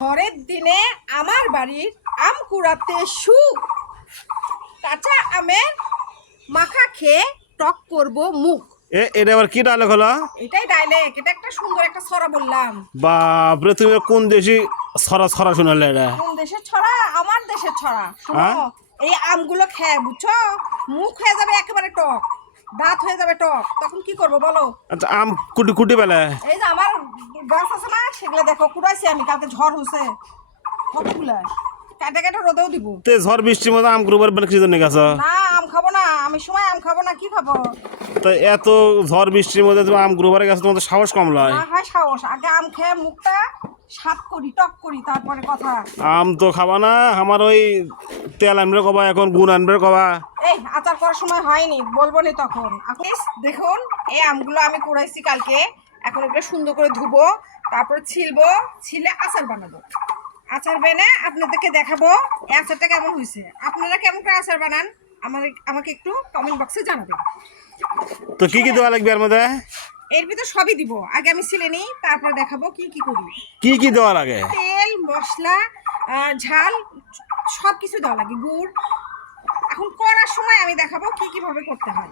পরের দিনে আমার বাড়ির আম কুড়াতে সুখ। কাঁচা আমের মাখা খেয়ে টক করব মুখ। এ এটা আবার কি ডায়লগ হলো? এটাই ডাইলেক এটা একটা সুন্দর একটা ছড়া বললাম। বাপরে তুমি কোন দেশি সরা সরা শোনালে এটা? কোন দেশের ছড়া? আমার দেশের ছড়া। শোনো হ্যাঁ? এই আমগুলো খেয়ে বুঝছ? মুখ হয়ে যাবে একেবারে টক দাঁত হয়ে যাবে টক। তখন কি করব বলো? আচ্ছা আম কুটি কুটি বেলা এই যে আমার গাছ আছে না সেগুলো দেখো কুড়াইছি আমি কালকে ঝড় হচ্ছে কতগুলা কাটে কাটে রোদেও দিব। তে ঝড় বৃষ্টির মতো আম গ্রুপের বেলা কিছু নিয়ে গেছো? না আম খাব না আমি সময় আম খাব না কি খাব? তো এত ঝড় বৃষ্টির মধ্যে তুমি আম গ্রুপারে গেছো তোমার তো সাহস কম লয় না হয় সাহস আগে আম খেয়ে মুখটা সাত করি টক করি তারপরে কথা। আম তো খাবা না আমার ওই তেল আনবে কবা এখন গুণ আনবে কবা। এই আচার করার সময় হয়নি বলব নি তখন। এই দেখুন এই আমগুলো আমি কুড়াইছি কালকে। এখন এগুলো সুন্দর করে ধুবো তারপরে ছিলবো ছিলে আচার বানাবো। আচার বেনে আপনাদেরকে দেখাবো এই আচারটা কেমন হয়েছে। আপনারা কেমন করে আচার বানান আমার আমাকে একটু কমেন্ট বক্সে জানাবেন। তো কি কি দেওয়া লাগবে এর মধ্যে? এর ভিতর সবই দিব। আগে আমি ছিলে নিই তারপর দেখাবো কি কি করি। কি কি দেওয়া লাগে? তেল মশলা ঝাল সব কিছু দেওয়া লাগে গুড়। এখন করার সময় আমি দেখাবো কি কীভাবে করতে হয়।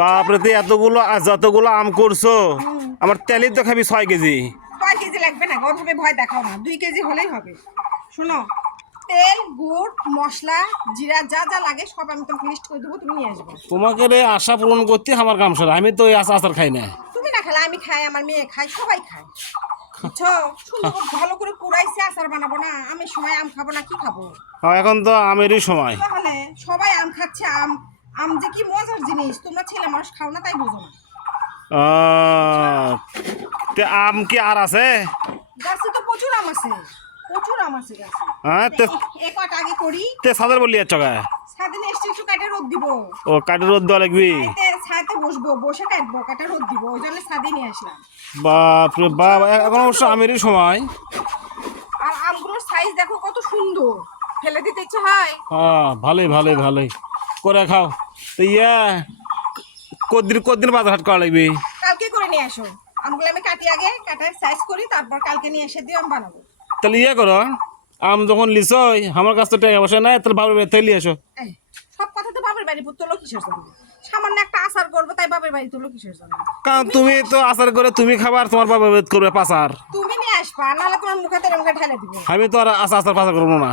বাপরে তুই এতগুলো আর যতগুলো আম করছ আমার তেলের তো খাবি ছয় কেজি। কয় কেজি লাগবে না ওভাবে ভয় দেখাও না। দুই কেজি হলেই হবে। শোনো তেল গুড় মশলা জিরা যা যা লাগে সব আমি তোমাকে লিস্ট করে দেবো তুমি নিয়ে আসবে। তোমাকে রে আশা পূরণ করতে আমার কাম সারা আমি তো ওই আচার আচার খাই না। তুমি না খেলে আমি খাই আমার মেয়ে খায় সবাই খায়। ভালো করে কুড়াইছে আচার বানাবো না আমি সময় আম খাব না কি খাব? এখন তো আমেরই সময়। সবাই আম খাচ্ছে আম আম যে কি মজার জিনিস? তোমরা ছেলে মানুষ খাও না তাই বোঝো না। তে আম কি আর আছে? গাছে তো প্রচুর আম আছে। প্রচুর আম আছে গাছে। হ্যাঁ তে এ কটা আগে করি। তে সাদের বলি আর চকা সাদিনে এসছে একটু কাটে রোদ দিব। ও কাঠের রোদ দেওয়া লাগবি? ছাইতে বসবো বসে কাটবো কাটে রোদ দিব ওই জন্য নিয়ে আসলাম। বাপরে বাপ এখন অবশ্য আমেরই সময়। আর আমগুলোর সাইজ দেখো কত সুন্দর। ফেলে দিতে ইচ্ছে হয়। হ্যাঁ ভালোই ভালোই ভালোই। করে খাও। তো ইয়া কদিন কদিন বাজার হাট করা লাগবে? কালকে করে নিয়ে আসো। আমগুলো আমি কাটি আগে কাটার সাইজ করি তারপর কালকে নিয়ে এসে দিয়ে আমি বানাবো। তাহলে ইয়ে করো আম যখন লিসই আমার কাছ তো টাকা বসে নাই তাহলে ভাবে তাইলে এসো এই, সব কথা তো বাপের বাড়ি তোলো কিসের জন্য সামান্য একটা আচার করব তাই বাপের বাড়ি তোলো কিসের জন্য কারণ তুমি তো আচার করে তুমি খাবার তোমার বাবা বেদ করবে পাচার। তুমি নিয়ে আসবা নাহলে তোমার মুখে তেরে মুখে ঢেলে দিবে। আমি তো আর আচার আচার পাচার করব না।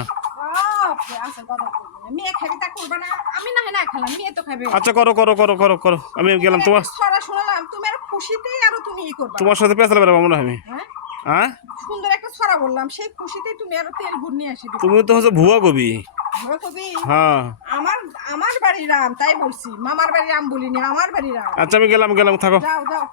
আচ্ছা করো করো করো করো করো। আমি গেলাম তোমার সাথে পেঁচালে বেড়াবো মনে হয় আমি। হ্যাঁ? সুন্দর একটা ছড়া বললাম সেই খুশিতেই তুমি আরও তেল গুড় নিয়ে দিবে তুমি তো হচ্ছে ভুয়া কবি। হ্যাঁ। আমার আমার বাড়ির আম তাই বলছি। মামার বাড়ির আম বলিনি আমার বাড়ি আম আচ্ছা আমি গেলাম গেলাম থাকো। যাও যাও।